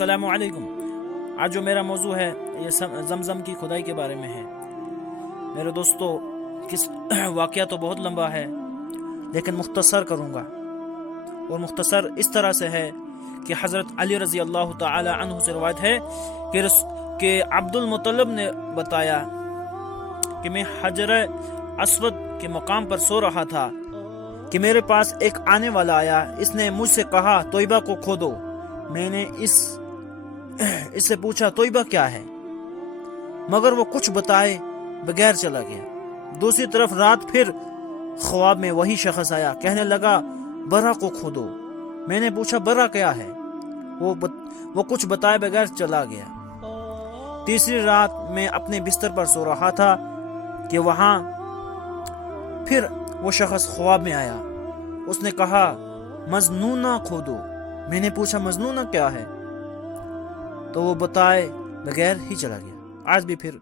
अस्सलामु अलैकुम। आज जो मेरा मौजू है ये ज़मज़म की खुदाई के बारे में है। मेरे दोस्तों, किस वाक़या तो बहुत लंबा है लेकिन मुख्तसर करूँगा, और मुख्तसर इस तरह से है कि हज़रत अली रज़ी अल्लाह ताला अन्हु से रवायत है कि अब्दुल मुत्तलिब ने बताया कि मैं हजर अस्वद के मकाम पर सो रहा था कि मेरे पास एक आने वाला आया। इसने मुझसे कहा, तोयबा को खोदो। मैंने इससे पूछा, तोयबा क्या है? मगर वो कुछ बताए बगैर चला गया। दूसरी तरफ रात फिर ख्वाब में वही शख्स आया, कहने लगा, बरा को खोदो। मैंने पूछा, बरा क्या है? वो कुछ बताए बगैर चला गया। तीसरी रात मैं अपने बिस्तर पर सो रहा था कि वहां फिर वो शख्स ख्वाब में आया। उसने कहा, मजनूना खोदो। मैंने पूछा, मजनूना क्या है? तो वो बताए बगैर ही चला गया। आज भी फिर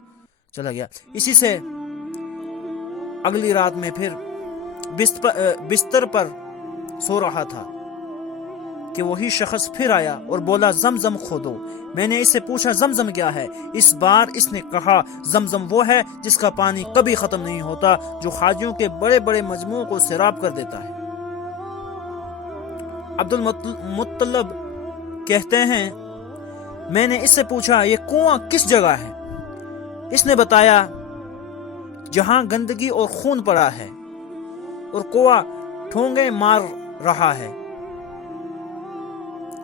चला गया। इसी से अगली रात में फिर बिस्तर पर सो रहा था कि वही शख्स फिर आया और बोला, जमजम खोदो। मैंने इससे पूछा, जमजम क्या है? इस बार इसने कहा, जमजम वो है जिसका पानी कभी खत्म नहीं होता, जो हाजियों के बड़े बड़े मजमुओं को सैराब कर देता है। अब्दुल मुत्तलिब कहते हैं, मैंने इससे पूछा, ये कुआं किस जगह है? इसने बताया, जहां गंदगी और खून पड़ा है और कुआं ठोंगे मार रहा है।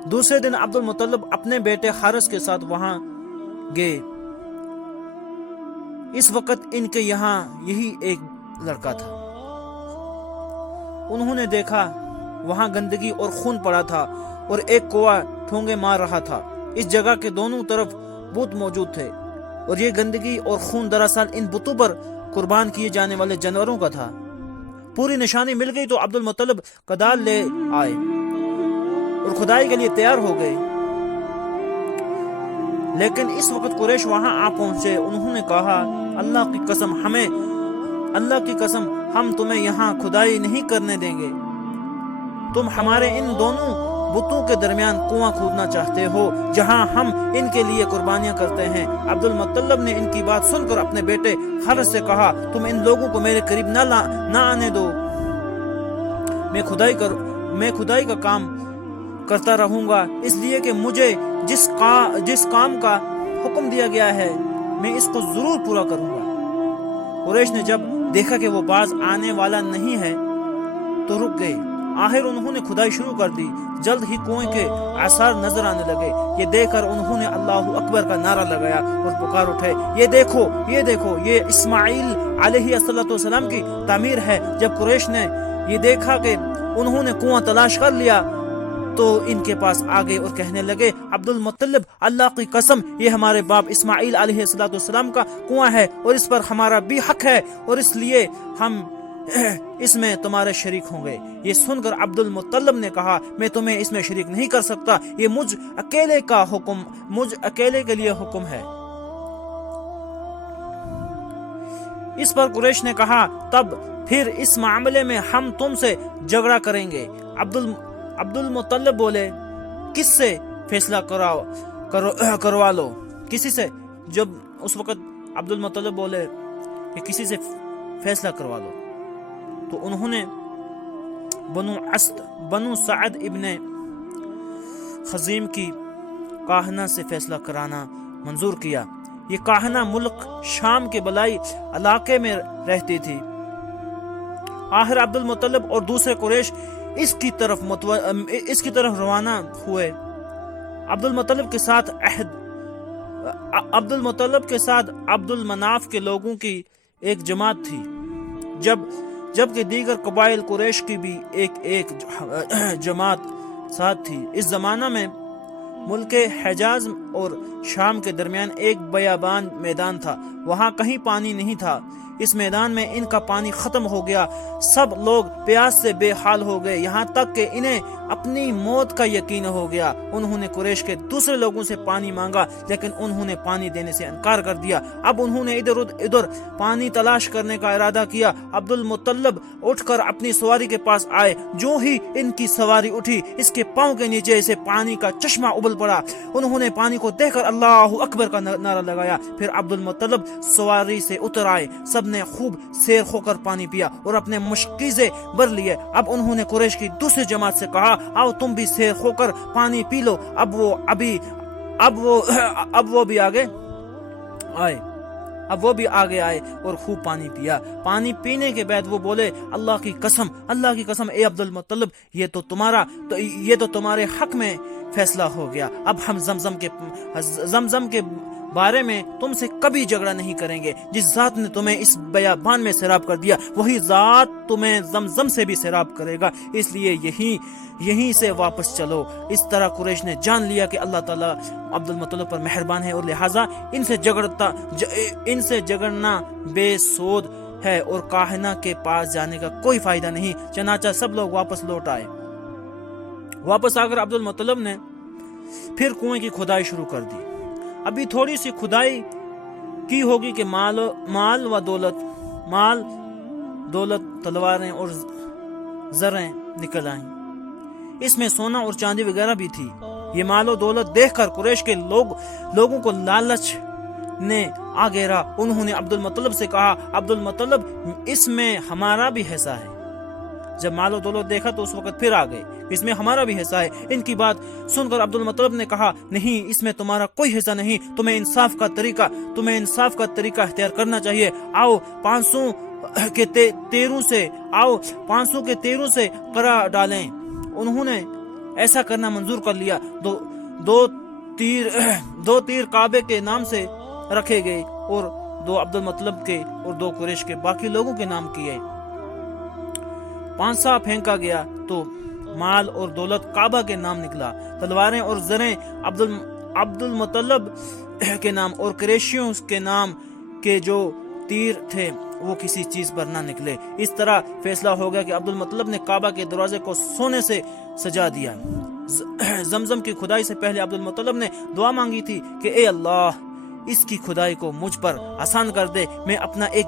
दूसरे दिन अब्दुल मुत्तलिब अपने बेटे हारिस के साथ वहां गए। इस वक्त इनके यहाँ यही एक लड़का था। उन्होंने देखा वहां गंदगी और खून पड़ा था और एक कुआं ठोंगे मार रहा था। इस जगह के दोनों तरफ बुत मौजूद थे और ये गंदगी और खून दरअसल इन बुतों पर कुर्बान किए जाने वाले जानवरों का था। पूरी निशानी मिल गई तो अब्दुल मुत्तलिब कदाल ले आए और खुदाई के लिए तैयार हो गए। लेकिन इस वक्त कुरैश वहां आ पहुंचे। उन्होंने कहा, अल्लाह की कसम हम तुम्हें यहाँ खुदाई नहीं करने देंगे। तुम हमारे इन दोनों बुतों के दरमियान कुआं खोदना चाहते हो जहां हम इनके लिए कुर्बानियां करते हैं। अब्दुल मुत्तलिब ने इनकी बात सुनकर अपने बेटे हारिस से कहा, तुम इन लोगों को मेरे करीब ना आने दो। मैं खुदाई का काम करता रहूंगा, इसलिए कि मुझे जिस काम का हुक्म दिया गया है मैं इसको जरूर पूरा करूंगा। कुरैश ने जब देखा कि वो बाज आने वाला नहीं है तो रुक गए। आखिर उन्होंने खुदाई शुरू कर दी। जल्द ही कुएं के आसार नजर आने लगे। ये देखकर उन्होंने अल्लाहु अकबर का नारा लगाया और पुकार उठे, ये देखो ये इस्माइल अलैहिस्सलाम की तामीर है। जब कुरैश ने ये देखा कि उन्होंने कुआं तलाश कर लिया तो इनके पास आ गए और कहने लगे, अब्दुल मुत्तलिब, अल्लाह की कसम ये हमारे बाप इस्माइल अलैहिस्सलाम का कुआं है और इस पर हमारा भी हक है और इसलिए हम इसमें तुम्हारे शरीक होंगे। ये सुनकर अब्दुल मुत्तलिब ने कहा, मैं तुम्हें इसमें शरीक नहीं कर सकता, ये मुझ अकेले के लिए हुक्म है। इस पर कुरैश ने कहा, तब फिर इस मामले में हम तुमसे झगड़ा करेंगे। अब्दुल मुत्तलिब बोले, किससे फैसला करवा लो? किसी से? जब उस वक्त अब्दुल मुत्तलिब बोले कि किसी से फैसला करवा लो तो उन्होंने बनु सअद इब्ने खजीम की काहना से फैसला कराना मंजूर किया। ये काहना मुल्क शाम के बलाई इलाके में रहती थी। आखिर अब्दुल मुत्तलिब और दूसरे कुरैश इसकी तरफ रवाना हुए। अब्दुल मुत्तलिब के साथ अब्दुल मनाफ के लोगों की एक जमात थी, जबकि दीगर कबाइल कुरैश की भी एक जमात साथ थी। इस जमाना में मुल्क हिजाज और शाम के दरमियान एक बयाबान मैदान था। वहां कहीं पानी नहीं था। اس میدان میں ان کا پانی ختم ہو گیا، سب لوگ پیاس سے بے حال ہو گئے، یہاں تک کہ انہیں اپنی موت کا یقین ہو گیا۔ انہوں نے قریش کے دوسرے لوگوں سے پانی مانگا لیکن انہوں نے پانی دینے سے انکار کر دیا۔ اب انہوں نے ادھر پانی تلاش کرنے کا ارادہ کیا۔ عبد المطلب اٹھ کر اپنی سواری کے پاس آئے، جو ہی ان کی سواری اٹھی اس کے پاؤں کے نیچے سے پانی کا چشمہ ابل پڑا۔ انہوں نے پانی کو دیکھ کر اللہ اکبر کا نعرہ لگایا۔ پھر عبد المطلب سواری سے اتر آئے، سب نے خوب سیر ہو کر پانی پیا اور اپنے مشکیزے بھر لیے۔ اب انہوں نے قریش کی دوسری جماعت سے کہا، آؤ تم بھی سیر ہو کر پانی پی لو۔ اب وہ بھی آگے آئے اور خوب پانی پیا۔ پانی پینے کے بعد وہ بولے، اللہ کی قسم اے عبد المطلب، یہ تو تمہارے حق میں فیصلہ ہو گیا۔ اب ہم زمزم کے بارے میں تم سے کبھی جھگڑا نہیں کریں گے۔ جس ذات نے تمہیں اس بیابان میں سیراب کر دیا وہی ذات تمہیں زمزم سے بھی سیراب کرے گا، اس لیے یہیں سے واپس چلو۔ اس طرح قریش نے جان لیا کہ اللہ تعالیٰ عبد المطلب پر مہربان ہے اور لہٰذا ان سے جھگڑنا بے سود ہے اور کاہنہ کے پاس جانے کا کوئی فائدہ نہیں۔ چنانچہ سب لوگ واپس لوٹ آئے۔ واپس آ کر عبد المطلب نے پھر کنویں کی کھدائی شروع کر دی۔ ابھی تھوڑی سی کھدائی کی ہوگی کہ مال دولت تلواریں اور زریں نکل آئیں۔ اس میں سونا اور چاندی وغیرہ بھی تھی۔ یہ مال و دولت دیکھ کر قریش کے لوگوں کو لالچ نے آ گھیرا۔ انہوں نے عبد المطلب سے کہا، عبد المطلب اس میں ہمارا بھی حصہ ہے۔ جب مال و دولت دیکھا تو اس وقت پھر آ گئے، اس میں ہمارا بھی حصہ ہے۔ ان کی بات سن کر عبد المطلب نے کہا، نہیں، اس میں تمہارا کوئی حصہ نہیں، تمہیں انصاف کا طریقہ اختیار کرنا چاہیے۔ آؤ 500 کے تیروں سے قرع ڈالیں۔ انہوں نے ایسا کرنا منظور کر لیا۔ دو تیر کعبے کے نام سے رکھے گئے اور 2 عبد المطلب کے اور 2 قریش کے باقی لوگوں کے نام کیے۔ پانسا پھینکا گیا تو مال اور دولت کعبہ کے نام نکلا۔ تلواریں اور زریں عبد المطلب کے نام اور قریشیوں کے نام کے جو تیر تھے وہ کسی چیز پر نہ نکلے۔ اس طرح فیصلہ ہو گیا کہ عبد المطلب نے کعبہ کے دروازے کو سونے سے سجا دیا۔ زمزم کی کھدائی سے پہلے عبد المطلب نے دعا مانگی تھی کہ اے اللہ، اس کی کھدائی کو مجھ پر آسان کر دے، میں اپنا ایک